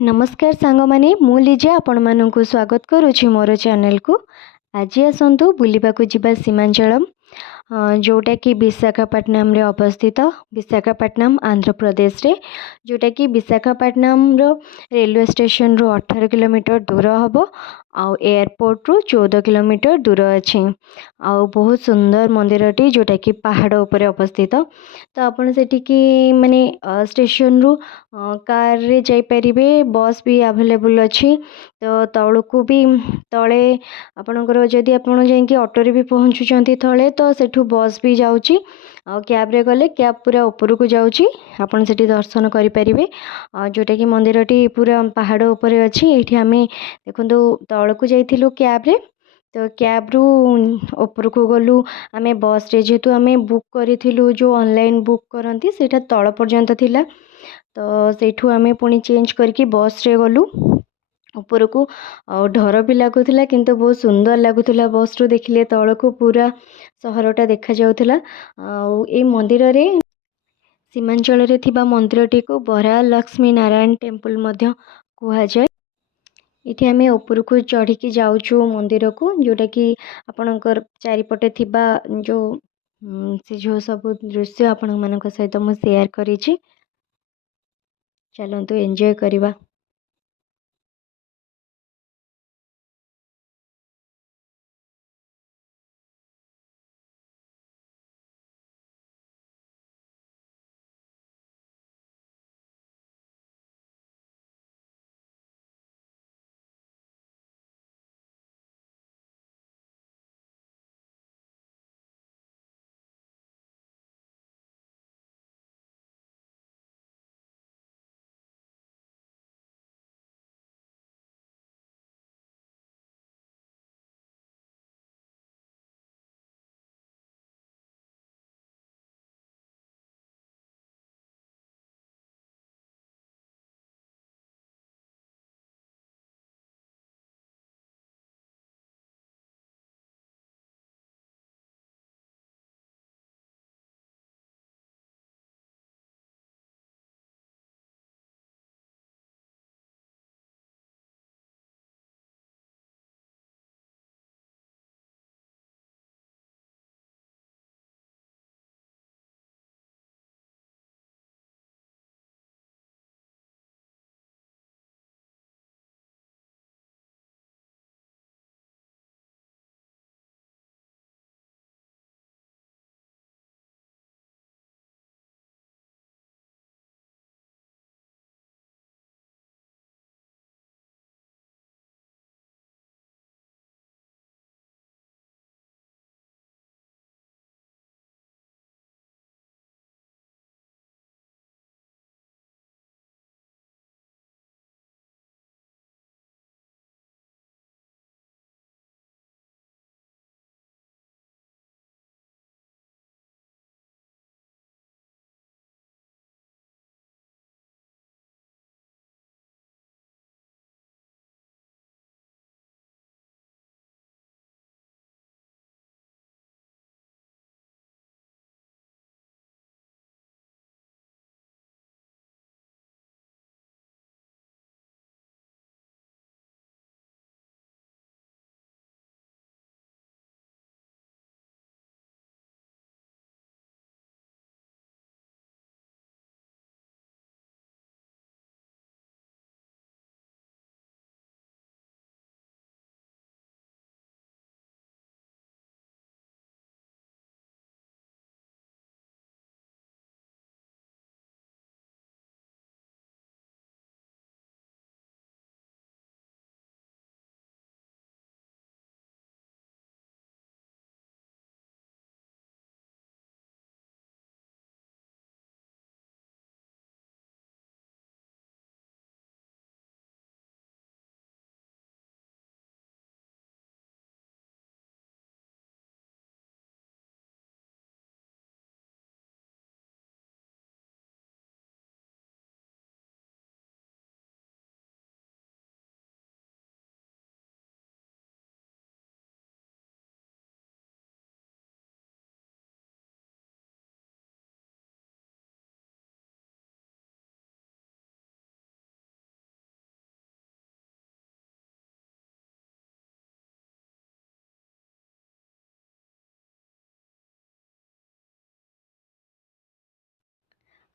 नमस्कार सांगमाने मु लिजा आपण मानकु स्वागत करुछि मोर चैनल को। आज आसतु बुलिबाकू जिबा सीमांचलम जोटा कि विशाखापट्टनम रे अवस्थित। विशाखापट्टनम आंध्र प्रदेश रे, जोटा कि विशाखापट्टनम रो रेलवे स्टेशन रो 18 किलोमीटर दूर हम। आउ एयरपोर्ट रो 14 किलोमीटर दूर अच्छे। आउ बहुत सुंदर मंदिरटी जोटा कि पहाड़ ऊपर अवस्थित। तो आपण सेठी माने स्टेशन रू कार रे जाई परिबे, बस भी अवेलेबल अच्छी। तो तौलकू भी तले आपणकर जदि आपण जाइए ऑटो रे भी पहुँचुंट तले तो सेठू बस भी जाऊँगी। कैब रे गले कैब पूरा ऊपर को जाऊँगी, आपन सेठी दर्शन करें। जोटा कि मंदिरटी पूरा पहाड़ ऊपर अच्छी। ये आम देखो तौलकू जाइलु कैब रे, तो कैब रु ऊपर को गलु आम बस रे। जेहेतु आम बुक करूँ जो ऑनलाइन बुक करती से तल पर्यंत थिला, तो सेठू आम पुणी चेंज करके बस रे गलु ऊपर को। डर भी लगुला किंतु बहुत सुंदर लगुला। बस रु देखिले तल को पूरा सहरटा देखा जाउथला। ए मंदिर रे सीमांचल रे थिबा मंदिरटी को बरा लक्ष्मी नारायण टेम्पल मध्य कुहा जाय। इथे आम ऊपर को चढ़ी की जाऊँ मंदिर को, जोटा कि आपणकर चारिपटे थिबा जो से जो सब दृश्य आपण मानक सहित मु शेयर करिछि। चलंतु एंजॉय करिबा।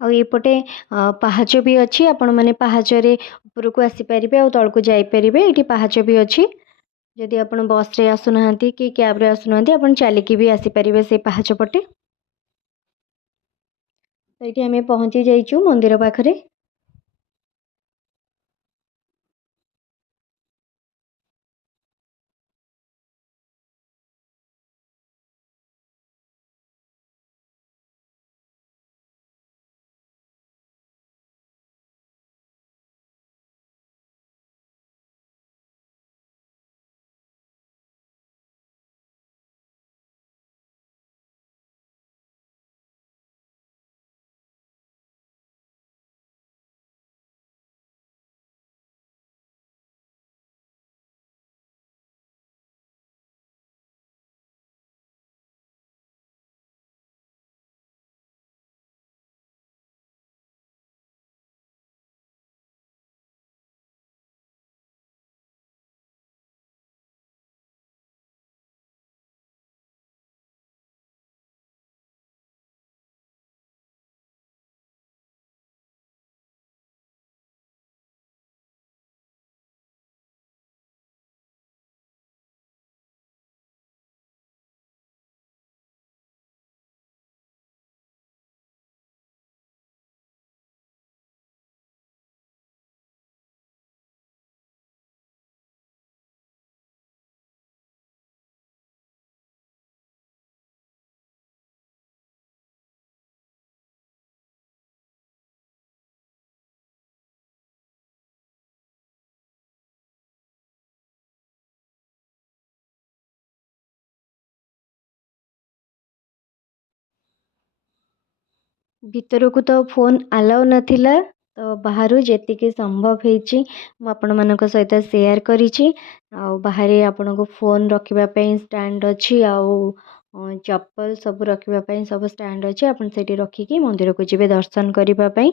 ଆଉ ଏପଟେ ପାହାଚ ବି ଅଛି, ଆପଣମାନେ ପାହାଚରେ ଉପରକୁ ଆସିପାରିବେ ଆଉ ତଳକୁ ଯାଇପାରିବେ। ଏଇଠି ପାହାଚ ବି ଅଛି। ଯଦି ଆପଣ ବସ୍ରେ ଆସୁନାହାନ୍ତି କି କ୍ୟାବ୍ରେ ଆସୁନାହାନ୍ତି, ଆପଣ ଚାଲିକି ବି ଆସିପାରିବେ ସେଇ ପାହାଚ ପଟେ। ତ ଏଇଠି ଆମେ ପହଞ୍ଚି ଯାଇଛୁ ମନ୍ଦିର ପାଖରେ। ଭିତରକୁ ତ ଫୋନ୍ ଆଲାଉ ନଥିଲା, ତ ବାହାରୁ ଯେତିକି ସମ୍ଭବ ହେଇଛି ମୁଁ ଆପଣମାନଙ୍କ ସହିତ ସେୟାର କରିଛି। ଆଉ ବାହାରେ ଆପଣଙ୍କୁ ଫୋନ୍ ରଖିବା ପାଇଁ ଷ୍ଟାଣ୍ଡ ଅଛି, ଆଉ ଚପଲ ସବୁ ରଖିବା ପାଇଁ ସବୁ ଷ୍ଟାଣ୍ଡ ଅଛି। ଆପଣ ସେଇଠି ରଖିକି ମନ୍ଦିରକୁ ଯିବେ ଦର୍ଶନ କରିବା ପାଇଁ।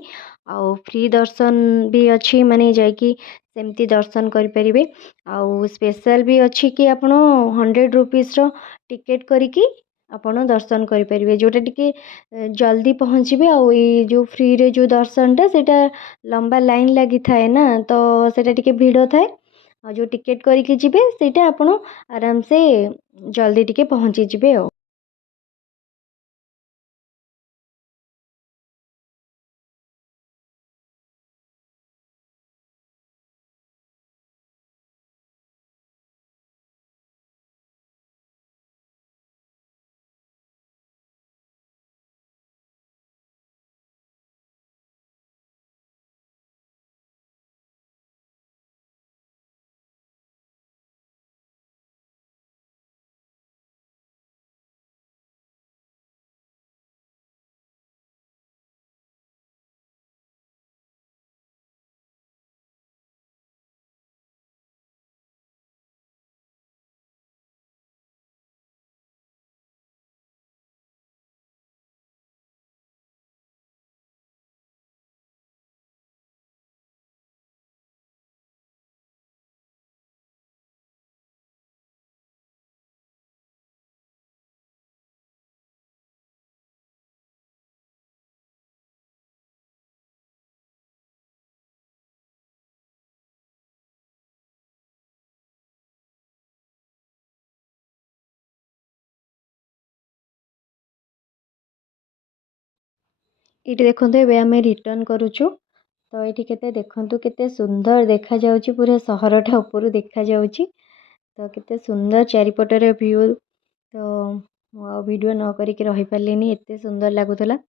ଆଉ ଫ୍ରି ଦର୍ଶନ ବି ଅଛି, ମାନେ ଯାଇକି ସେମିତି ଦର୍ଶନ କରିପାରିବେ। ଆଉ ସ୍ପେଶାଲ ବି ଅଛି କି ଆପଣ 100 ରୁପିଜ୍ର ଟିକେଟ୍ କରିକି ଆପଣ ଦର୍ଶନ କରିପାରିବେ, ଯେଉଁଟା ଟିକେ ଜଲ୍ଦି ପହଞ୍ଚିବେ। ଆଉ ଏଇ ଯେଉଁ ଫ୍ରିରେ ଯେଉଁ ଦର୍ଶନଟା, ସେଇଟା ଲମ୍ବା ଲାଇନ୍ ଲାଗିଥାଏ ନା, ତ ସେଇଟା ଟିକେ ଭିଡ଼ ଥାଏ। ଆଉ ଯେଉଁ ଟିକେଟ୍ କରିକି ଯିବେ, ସେଇଟା ଆପଣ ଆରାମସେ ଜଲ୍ଦି ଟିକେ ପହଞ୍ଚିଯିବେ ଆଉ। ଏଇଠି ଦେଖନ୍ତୁ, ଏବେ ଆମେ ରିଟର୍ନ କରୁଛୁ। ତ ଏଇଠି କେତେ ଦେଖନ୍ତୁ, କେତେ ସୁନ୍ଦର ଦେଖାଯାଉଛି, ପୁରା ସହରଟା ଉପରୁ ଦେଖାଯାଉଛି। ତ କେତେ ସୁନ୍ଦର ଚାରିପଟରେ ଭିୟୁ। ତ ମୁଁ ଆଉ ଭିଡ଼ିଓ ନ କରିକି ରହିପାରିଲିନି, ଏତେ ସୁନ୍ଦର ଲାଗୁଥିଲା।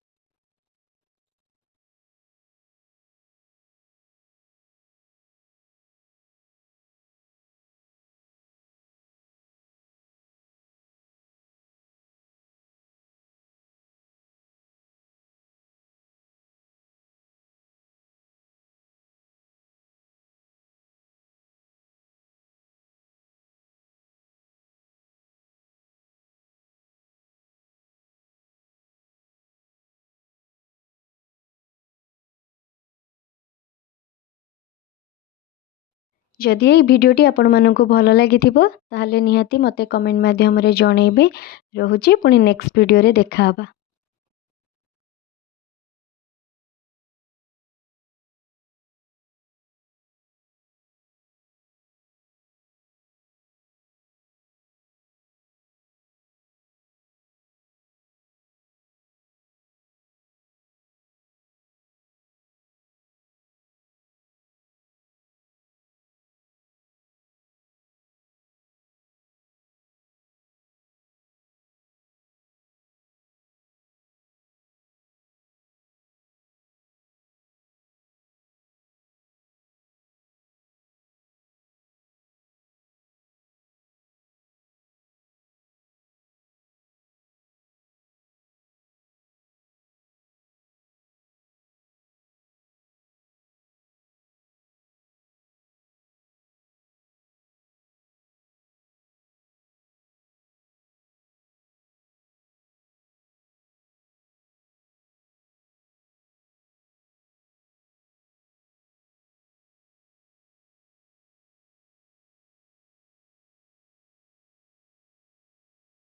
ଯଦି ଏଇ ଭିଡ଼ିଓଟି ଆପଣମାନଙ୍କୁ ଭଲ ଲାଗିଥିବ, ତାହେଲେ ନିହାତି ମୋତେ କମେଣ୍ଟ ମାଧ୍ୟମରେ ଜଣେଇବେ। ରହୁଛି, ପୁଣି ନେକ୍ସଟ ଭିଡ଼ିଓରେ ଦେଖାହେବା।